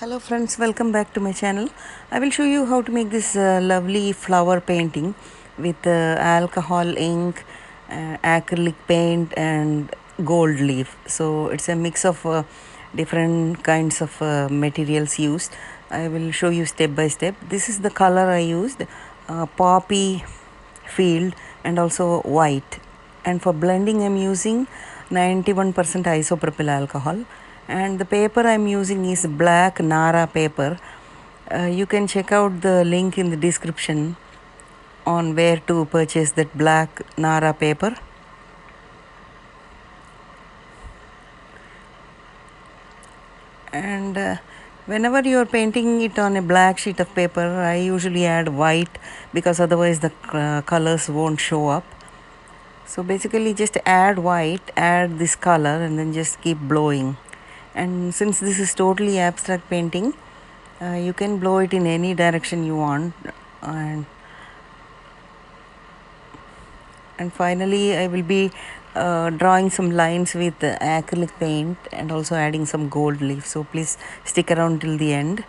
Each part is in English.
Hello friends, welcome back to my channel. I will show you how to make this lovely flower painting with alcohol ink, acrylic paint and gold leaf. So it's a mix of different kinds of materials used. I will show you step by step. This is the color I used, poppy field and also white. And for blending I'm using 91% isopropyl alcohol, and the paper I'm using is black Nara paper. You can check out the link in the description on where to purchase that black Nara paper. And whenever you are painting it on a black sheet of paper, I usually add white because otherwise the colors won't show up. So basically just add white, add this color and then just keep blowing. And since this is totally abstract painting, you can blow it in any direction you want. And finally I will be drawing some lines with acrylic paint and also adding some gold leaf. So please stick around till the end.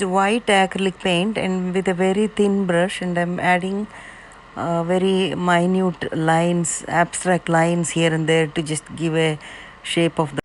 used white acrylic paint and with a very thin brush, and I'm adding very minute lines, abstract lines here and there to just give a shape of the.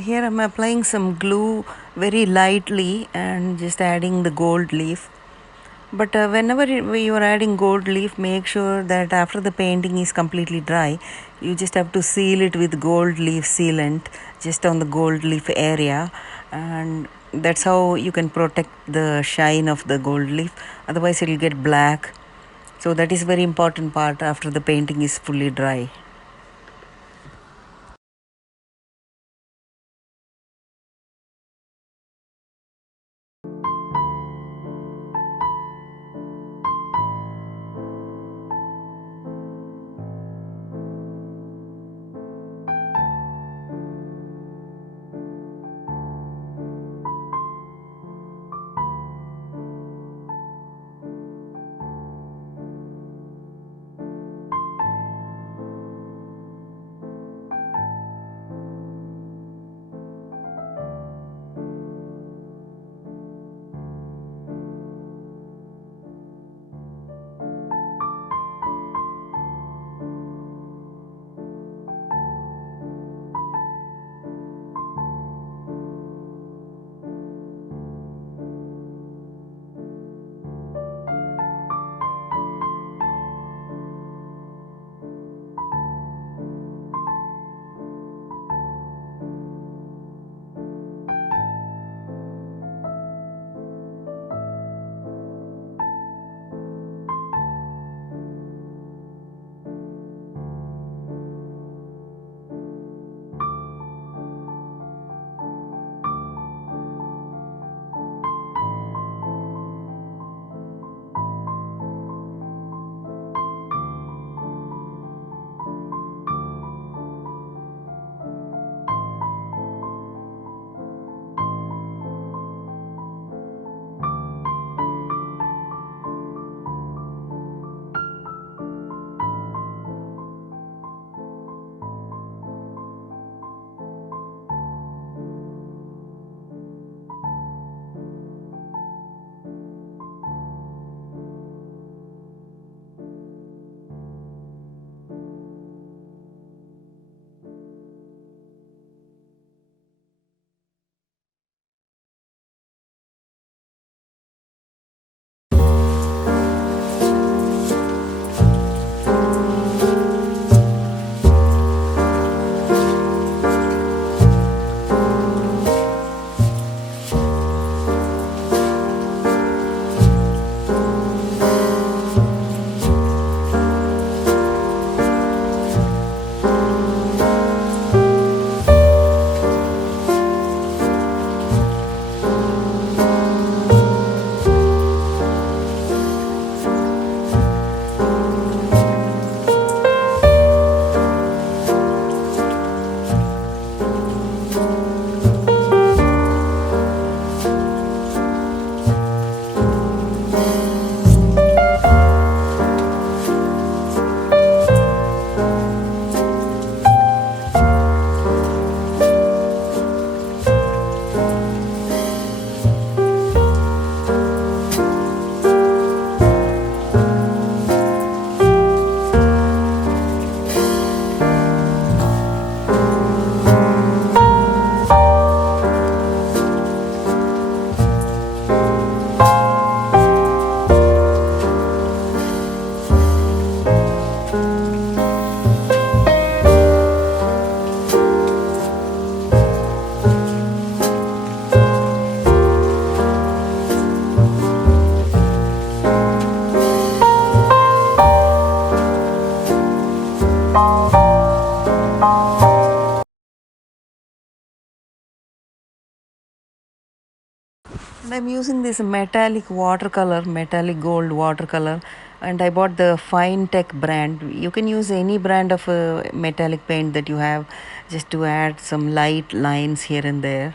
Here I'm applying some glue very lightly and just adding the gold leaf. But whenever you are adding gold leaf, make sure that after the painting is completely dry, you just have to seal it with gold leaf sealant just on the gold leaf area, and that's how you can protect the shine of the gold leaf. Otherwise, it will get black. So that is very important part after the painting is fully dry. And I'm using this metallic watercolor, metallic gold watercolor, and I bought the Fine Tech brand. You can use any brand of metallic paint that you have, just to add some light lines here and there.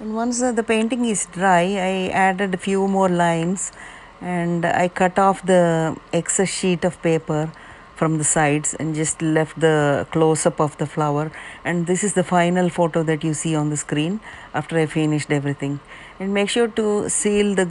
And once the painting is dry, I added a few more lines, and I cut off the excess sheet of paper from the sides and just left the close-up of the flower. And this is the final photo that you see on the screen after I finished everything. And make sure to seal the